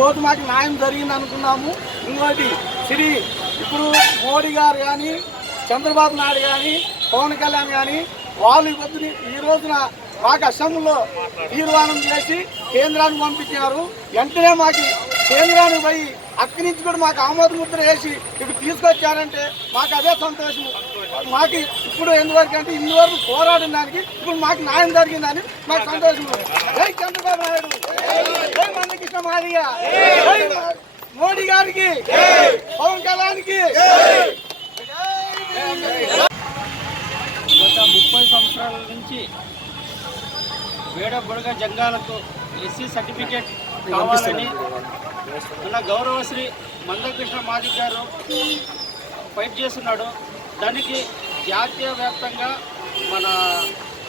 రోజు మాకు న్యాయం జరిగింది అనుకున్నాము. ఇంకోటి ఇప్పుడు మోడీ గారు కానీ, చంద్రబాబు నాయుడు కానీ, పవన్ కళ్యాణ్ కానీ వాళ్ళు ఈ రోజున మాకు అసెంబ్లీలో తీర్మానం చేసి కేంద్రానికి పంపించారు. వెంటనే మాకు కేంద్రానికి పోయి అక్కడి నుంచి కూడా మాకు ఆమోద ముద్ర వేసి ఇప్పుడు తీసుకొచ్చారంటే మాకు అదే సంతోషం. మాకు ఇప్పుడు ఎందువరకు అంటే ఇందువరకు పోరాడిన దానికి ఇప్పుడు మాకు న్యాయం జరిగిందని మాకు సంతోషం. జై చంద్రబాబు నాయుడు, జై మందకృష్ణ మాదిగ, జై మోడీ గారికి, పవన్ కళ్యాణ్కి. గత 30 సంవత్సరాల నుంచి వేడ బుడగ జంగాలకు ఎస్సీ సర్టిఫికేట్ కావాలని మన గౌరవశ్రీ మందకృష్ణ మాదిగ గారు ఫైట్ చేస్తున్నాడు. దానికి జాతీయ వ్యాప్తంగా మన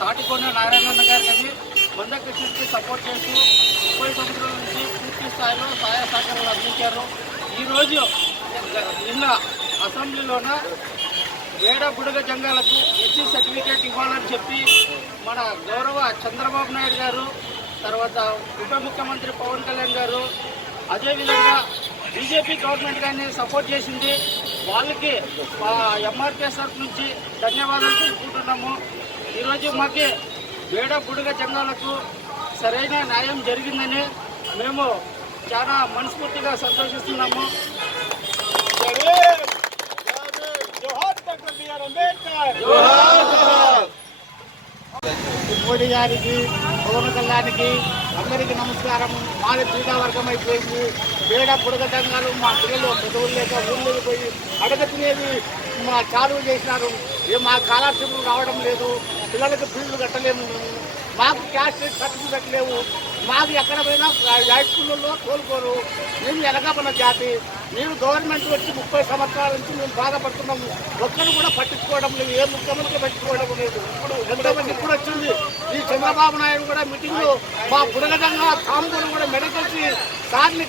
తాటికొండ నారాయణ గారు కానీ మందకృష్ణకి సపోర్ట్ చేస్తూ 30 సంవత్సరాల నుంచి పూర్తి స్థాయిలో సహాయ సహకారాలు అందించారు. ఈరోజు నిన్న అసెంబ్లీలోన వేడ బుడగ జంగాలకు ఎస్సీ సర్టిఫికేట్ ఇవ్వాలని చెప్పి మన గౌరవ చంద్రబాబు నాయుడు గారు, తర్వాత ఉప ముఖ్యమంత్రి పవన్ కళ్యాణ్ గారు, అదేవిధంగా బీజేపీ గవర్నమెంట్ కానీ సపోర్ట్ చేసింది. వాళ్ళకి ఎంఆర్పిఎస్ తరఫు నుంచి ధన్యవాదాలు తెలుపుకుంటున్నాము. ఈరోజు మాకు వేడ బుడగ జంగాలకు సరైన న్యాయం జరిగిందని మేము చాలా మనస్ఫూర్తిగా సంతోషిస్తున్నాము. మోడీ గారికి, పవన్ కళ్యాణ్కి అందరికీ నమస్కారం. మాది పీఠావర్గం అయిపోయింది. వేడ బుడగ జంగాలు మా పిల్లలు చదువులు లేక ఊళ్ళోకి పోయి అడగతినేది మా చాలువ చేసినారు. మా స్కాలర్షిప్లు రావడం లేదు, పిల్లలకు ఫీజులు కట్టలేము, మాకు క్యాస్ట్ సర్టిఫికెట్ లేవు, మాకు ఎక్కడ పోయినా హై స్కూళ్ళలో కోలుకోరు. మేము ఎనగబడిన జాతి. మేము గవర్నమెంట్ వచ్చి 30 సంవత్సరాల నుంచి మేము బాధపడుతున్నాము. ఒక్కరు కూడా పట్టించుకోవడం లేదు, ఏ ముఖ్యమంత్రి పట్టించుకోవడం లేదు. ఎంతమంది ఇప్పుడు వచ్చింది ఈ చంద్రబాబు నాయుడు కూడా మీటింగ్లో మా బుడగదంగా కాంబూరు కూడా మెడకెళ్ళి సార్ని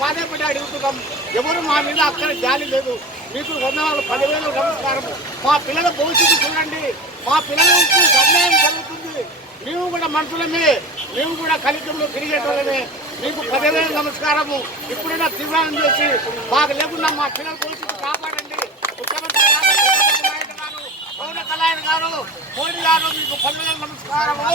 పాదే పడి అడుగుతున్నాం. ఎవరు మా మీద అక్కడ జాలి లేదు. మీకు 10,000 నమస్కారం. మా పిల్లల భవిష్యత్తు చూడండి. మా పిల్లలకు అన్యాయం జరుగుతుంది. మేము కూడా మనుషులమే, మేము కూడా కలితంలో తిరిగేటోళ్ళమే. మీకు 10,000 నమస్కారము. ఇప్పుడైనా తీర్మానం చేసి మాకు లేకుండా మా పిల్లల భవిష్యత్తు కాపాడండి. ముఖ్యమంత్రి గారు, చంద్రబాబు నాయుడు గారు, పవన్ కళ్యాణ్ గారు, మోడీ గారు, మీకు 10,000 నమస్కారము.